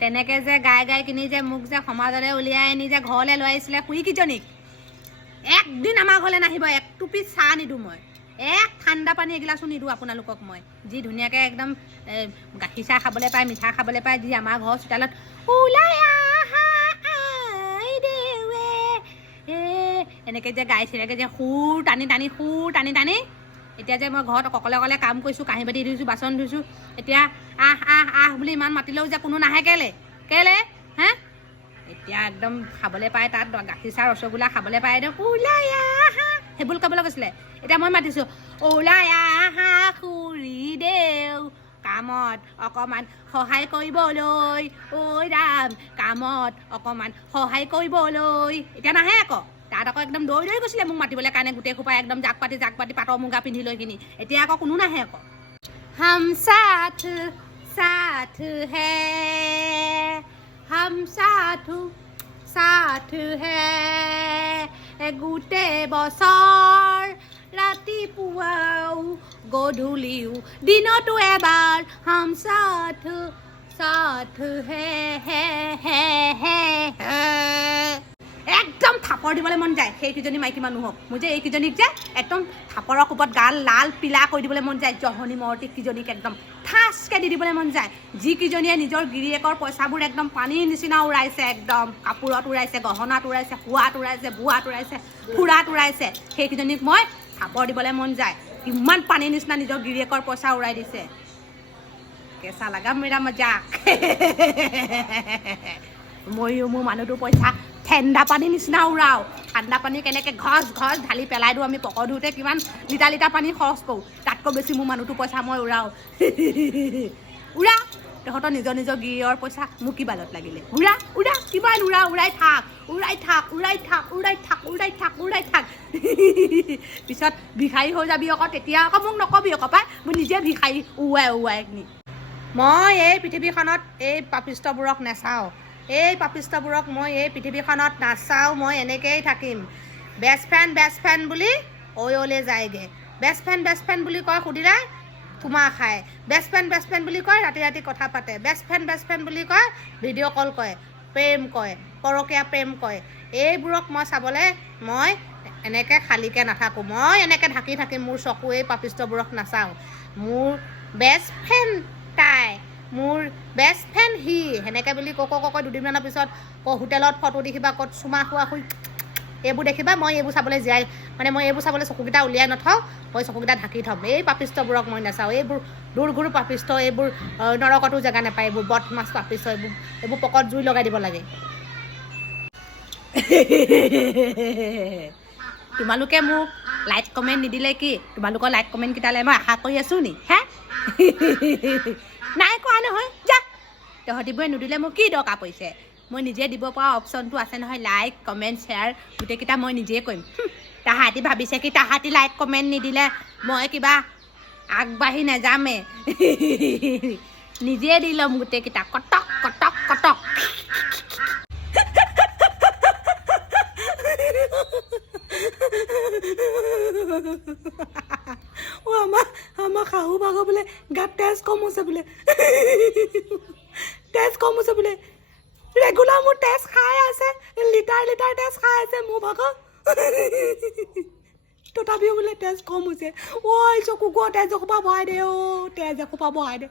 কেনেকে যে গাই গাই কিনি যে মোক যে সমাজলৈ উলিয়াই আনি যে ঘৰলৈ লৈ আহিছিলে শুইকেইজনীক একদিন আমাৰ ঘৰলৈ নাহিব এক টুপি চাহ নিদিওঁ মই। এক ঠাণ্ডা পানী এগিলাচো নিদিওঁ আপোনালোকক মই। যি ধুনীয়াকৈ একদম গাখীৰ চাহ খাবলৈ পায় মিঠা খাবলৈ পায় যি আমাৰ ঘৰৰ চোতালত ওলাই এনেকৈ যে গাইছিলেগৈ যে সুৰ টানি টানি সুৰ টানি টানি। এতিয়া যে মই ঘৰত অকলে অকলে কাম কৰিছোঁ কাঁহী বাতি ধুইছোঁ বাচন ধুইছোঁ এতিয়া আহ আহ আহ বুলি ইমান মাতিলেও যে কোনো নাহে কেলে? কেলে? হে? এতিয়া একদম খাবলৈ পায় তাত গাখীৰ চাহ ৰসগোল্লা খাবলৈ পায় একদম। ওলাই আহা সেইবোৰ ক'বলৈ কৈছিলে। এতিয়া মই মাতিছোঁ ওলাই আহা খুৰী দেউ কামত অকণমান সহায় কৰিবলৈ ঐ ৰাম কামত অকণমান সহায় কৰিবলৈ এতিয়া নাহে আকৌ। তাত আকৌ একদম দৌৰি দৌৰি গৈছিলে মোক মাতিবলৈ কাৰণে গোটেই একদম জাক পাতি জাক পাতি পাটৰ মুগা পিন্ধি লৈ কিনি। এতিয়া আকৌ কোনো নাহে আকৌ। হাম চাঠ সাথ হে। হাম সাথু, সাথ হে। গোটেই বছৰ ৰাতিপুৱাও গধূলিও, দিনতো এবাৰ হাম চাঠ সাথ হে হে হে হে। থাপৰ দিবলৈ মন যায়, সেইকেইজনী মাইকী মানুহক। মোৰ যে এইকেইজনীক যে একদম থাপৰৰ কোপত গাল লাল পিলা কৰি দিবলৈ মন যায়, জহনী মৰটিক কিজনীক একদম ঠাচকৈ দি দিবলৈ মন যায়। যিকেইজনীয়ে নিজৰ গিৰিয়েকৰ পইচাবোৰ একদম পানীৰ নিচিনা উৰাইছে, একদম কাপোৰত উৰাইছে, গহনাত উৰাইছে শোৱাত উৰাইছে, বোৱাত উৰাইছে ফুৰাত উৰাইছে, সেইকেইজনীক মই থাপৰ দিবলৈ মন যায়। কিমান পানীৰ নিচিনা নিজৰ গিৰিয়েকৰ পইচা উৰাই দিছে। কেঁচা লাগা মেৰা মজাক। ময়ো মোৰ মানুহটো পইচা ঠাণ্ডা পানী নিচিনা উৰাও। ঠাণ্ডা পানী কেনেকৈ ঘছ ঘছ ঢালি পেলাই দিওঁ আমি পকৰ ধুওঁতে কিমান লিটাৰ লিটাৰ পানী খৰচ কৰোঁ। তাতকৈ বেছি মোৰ মানুহটো পইচা মই উৰাও। উৰা তহঁতৰ নিজৰ নিজৰ গিৰিয়ৰ পইচা মোক কি বালত লাগিলে? উৰা উৰা কিমান উৰা উৰাই থাক উৰাই থাক উৰাই থাক উৰাই থাক উৰাই থাক উৰাই থাক। পিছত ভিখাৰী হৈ যাবি আকৌ তেতিয়া আকৌ মোক নকবি আকৌ পাই মই নিজে ভিখাৰী উৱাই উৱাই নি মই এই পৃথিৱীখনত এই পাপিষ্টবোৰক নাচাওঁ। এই পাপিষ্টবোৰক মই এই পৃথিৱীখনত নাচাওঁ মই এনেকৈয়ে থাকিম। বেষ্ট ফ্ৰেণ্ড বেষ্ট ফ্ৰেণ্ড বুলি ঐ অ'লে যায়গৈ। বেষ্ট ফ্ৰেণ্ড বেষ্ট ফ্ৰেণ্ড বুলি কয় সুধিলে থুমা খায়। বেষ্ট ফ্ৰেণ্ড বেষ্ট ফ্ৰেণ্ড বুলি কয় ৰাতি ৰাতি কথা পাতে। বেষ্ট ফ্ৰেণ্ড বেষ্ট ফ্ৰেণ্ড বুলি কয় ভিডিঅ' কল কৰে প্ৰেম কয় পৰকীয়া প্ৰেম কয়। এইবোৰক মই চাবলৈ মই এনেকৈ খালীকৈ নাথাকোঁ। মই এনেকৈ ঢাকি থাকিম মোৰ চকু এই পাপিষ্টবোৰক নাচাওঁ। মোৰ বেষ্ট ফ্ৰেণ্ড তাই। মোৰ বেষ্ট ফ্ৰেণ্ড সি সেনেকৈ বুলি কক কক দুদিনমানৰ পিছত ক হোটেলত ফটো দেখিবা ক'ত চুমা খোৱা শুই এইবোৰ দেখিবা মই এইবোৰ চাবলৈ জীয়াই মানে মই এইবোৰ চাবলৈ চকুকেইটা উলিয়াই নথওঁ মই চকুকেইটা ঢাকি থ'ম। এই পাপিষ্টবোৰক মই নাচাওঁ এইবোৰ দূৰ ঘূৰ পাপিষ্ট এইবোৰ নৰকতো জেগা নাপায় এইবোৰ বদমাছ পাপিষ্ট এইবোৰ এইবোৰ পকত জুই লগাই দিব লাগে। তোমালোকে মোক লাইক কমেণ্ট নিদিলে কি? তোমালোকৰ লাইক কমেণ্টকেইটালৈ মই আশা কৰি আছোঁ নি? হে? নাই কৰা নহয়, যা। তহঁতিবোৰে নিদিলে মোক কি দৰকাৰ পৰিছে? মই নিজে দিব পৰা অপশ্যনটো আছে নহয় লাইক কমেণ্ট শ্বেয়াৰ গোটেইকেইটা মই নিজেই কৰিম। তাহাঁতি ভাবিছে কি তাহাঁতি লাইক কমেণ্ট নিদিলে মই কিবা আগবাঢ়ি নাযামে। নিজে দি ল'ম গোটেইকেইটা, কটক কটক কটক। অ আমাৰ আমাৰ শাহু ভাগৰ বোলে গাত তেজ কম হৈছে বোলে। তেজ কম হৈছে বোলে। ৰেগুলাৰ মোৰ তেজ খাই আছে লিটাৰ লিটাৰ তেজ খাই আছে মোৰ ভাগৰ। তথাপিও বোলে তেজ কম হৈছে। ঐ চকু গো তেজ এসোপা বহাই দে অ' তেজ এসোপা বহাই দে।